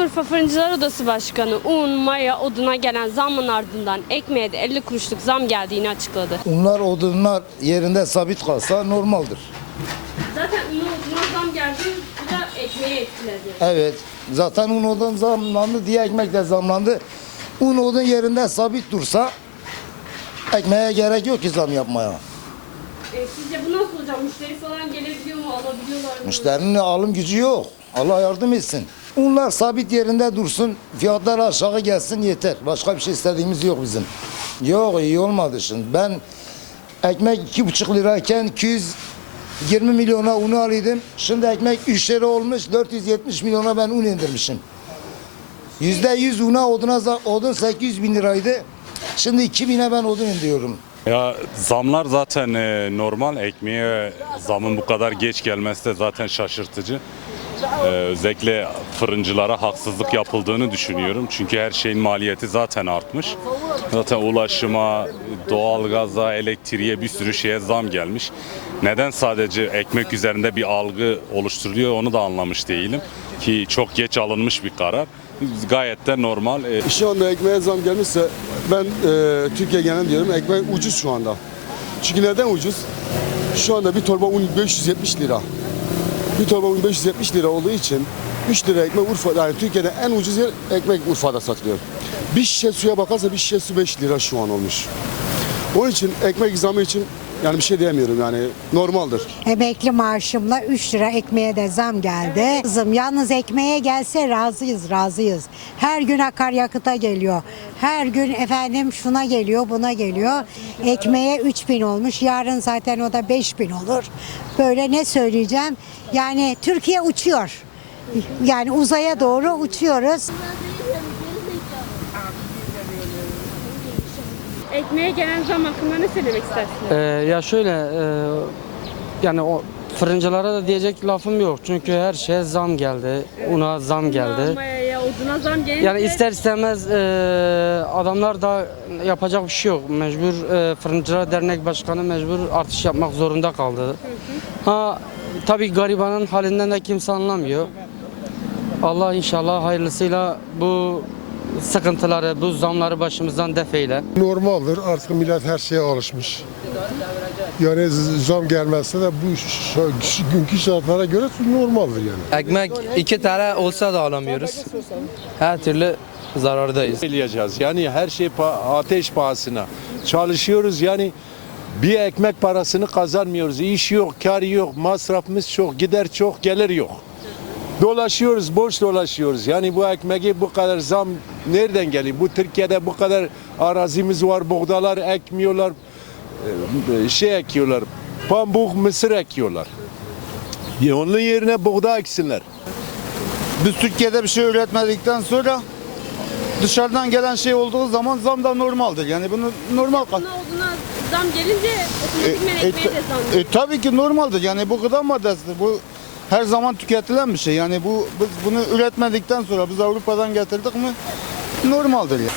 Şanlıurfa Fırıncılar Odası Başkanı un, maya, oduna gelen zamın ardından ekmeğe de 50 kuruşluk zam geldiğini açıkladı. Unlar odunlar yerinde sabit kalsa normaldir. Zaten un oduna zam geldi, bu da ekmeği etkiledi. Evet. Zaten un odun zamlandı diye ekmek de zamlandı. Un odun yerinde sabit dursa ekmeğe gerek yok ki zam yapmaya. E, sizce bu nasıl olacak? Müşteri falan gelebiliyor mu, alabiliyorlar mı? Müşterinin alım gücü yok. Allah yardım etsin. Unlar sabit yerinde dursun, fiyatlar aşağı gelsin yeter. Başka bir şey istediğimiz yok bizim. Yok iyi olmadı şimdi. Ben ekmek iki buçuk lirayken 220 milyona unu alıyordum. Şimdi ekmek 3 lira olmuş 470 milyona ben un indirmişim. Yüzde yüz una oduna odun 800 bin liraydı. Şimdi 2000'e ben odun indiriyorum. Ya zamlar zaten e, normal. Ekmeğe zamın bu kadar geç gelmesi de zaten şaşırtıcı. Ee, özellikle fırıncılara haksızlık yapıldığını düşünüyorum. Çünkü her şeyin maliyeti zaten artmış. Zaten ulaşıma, doğalgaza, elektriğe bir sürü şeye zam gelmiş. Neden sadece ekmek üzerinde bir algı oluşturuluyor onu da anlamış değilim. Ki çok geç alınmış bir karar. Gayet de normal. Ee, Şu anda ekmeğe zam gelmişse ben e, Türkiye genel diyorum ekmek ucuz şu anda. Çünkü neden ucuz? Şu anda bir torba un 570 lira. Bir torba un 570 lira olduğu için 3 lira ekmek Urfa, yani Türkiye'de en ucuz yer ekmek Urfa'da satılıyor. Bir şişe suya bakarsa bir şişe su 5 lira şu an olmuş. Onun için ekmek zamı için yani bir şey diyemiyorum yani normaldir. Emekli maaşımla 3 lira ekmeğe de zam geldi. Kızım yalnız ekmeğe gelse razıyız, razıyız. Her gün akaryakıta geliyor. Her gün efendim şuna geliyor, buna geliyor. Ekmeğe 3 bin olmuş. Yarın zaten o da 5 bin olur. Böyle ne söyleyeceğim? Yani Türkiye uçuyor. Yani uzaya doğru uçuyoruz. Ekmeğe gelen zam hakkında ne söylemek istersiniz? Ee, ya şöyle e, yani o fırıncılara da diyecek lafım yok. Çünkü her şeye zam geldi. Una zam geldi. Oduna zam gelince... Yani ister istemez e, adamlar da yapacak bir şey yok. Mecbur e, Fırıncılar Dernek Başkanı mecbur artış yapmak zorunda kaldı. Ha tabii garibanın halinden de kimse anlamıyor. Allah inşallah hayırlısıyla bu sıkıntıları, bu zamları başımızdan def eyle. Normaldir. Artık millet her şeye alışmış. Yani zam gelmezse de bu günkü şartlara göre normaldir yani. Ekmek iki tane olsa da alamıyoruz. Her türlü zarardayız. söyleyeceğiz. Yani her şey ateş pahasına. Çalışıyoruz yani bir ekmek parasını kazanmıyoruz. İş yok, kar yok, masrafımız çok, gider çok, gelir yok. Dolaşıyoruz, boş dolaşıyoruz. Yani bu ekmeği bu kadar zam nereden geliyor? Bu Türkiye'de bu kadar arazimiz var, buğdalar ekmiyorlar, e, şey ekiyorlar, pamuk, mısır ekiyorlar. Onun yerine buğday eksinler. Biz Türkiye'de bir şey üretmedikten sonra dışarıdan gelen şey olduğu zaman zam da normaldir. Yani bunu normal kat. Oduna zam gelince otomatikman E, e, ekmeğe de zam e, tabii ki normaldir. Yani bu gıda maddesidir. Bu her zaman tüketilen bir şey. Yani bu biz bunu üretmedikten sonra biz Avrupa'dan getirdik mi normaldir. Yani.